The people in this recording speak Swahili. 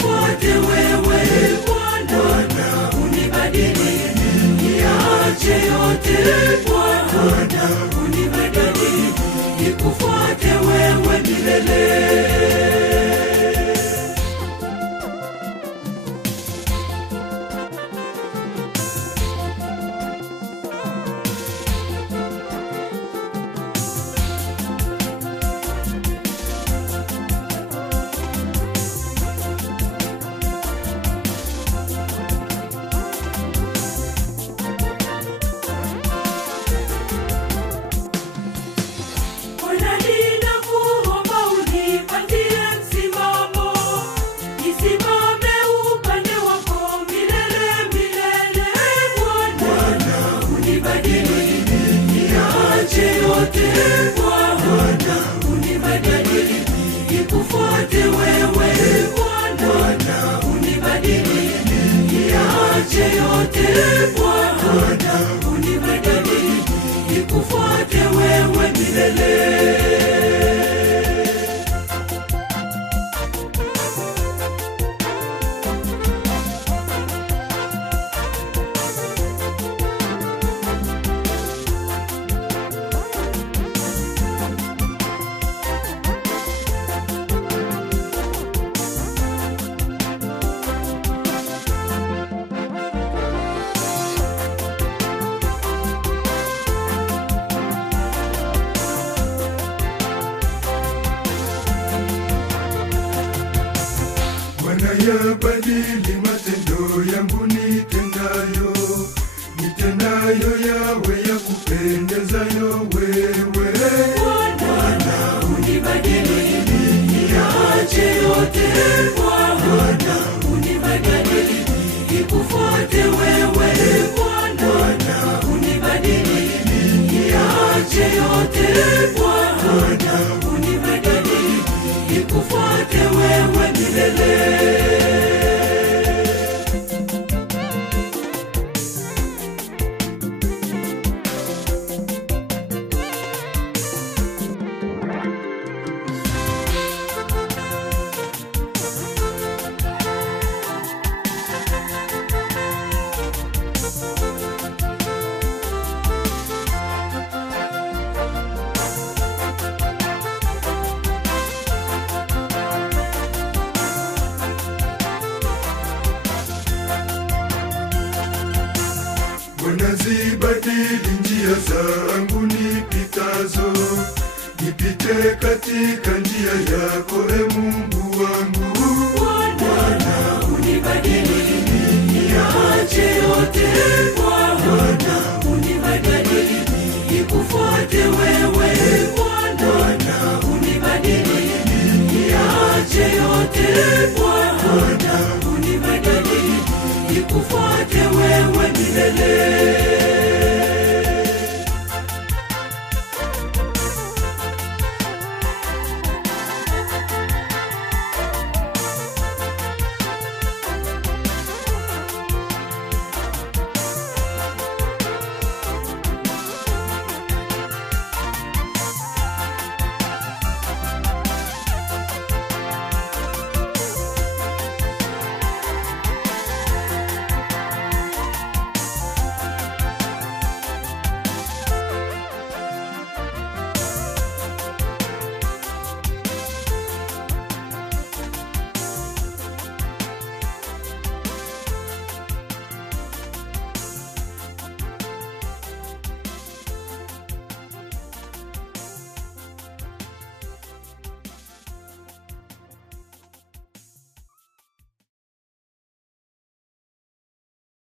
nikufuate wewe Bwana, unibadili, niache yote Bwana, unibadili, nikufuate wewe milele. Bwana, unibadili, nikufuate wewe Bwana, unibadili, niache yote Bwana, unibadili, nikufuate wewe milele. Yabadili matendo yangu nitendayo yawe ya kupendezayo wewe Bwana, unibadili, niache yote Bwana, unibadili, nikufuate wewe Bwana, unibadili, niache yote Bwana, unibadili, nikufuate wewe milele. Zibadili njia zangu nipitazo, nipite katika njia yako Mungu wangu. Bwana, unibadili, niache yote Bwana, unibadili, nikufuate wewe Bwana, unibadili, niache yote Bwana,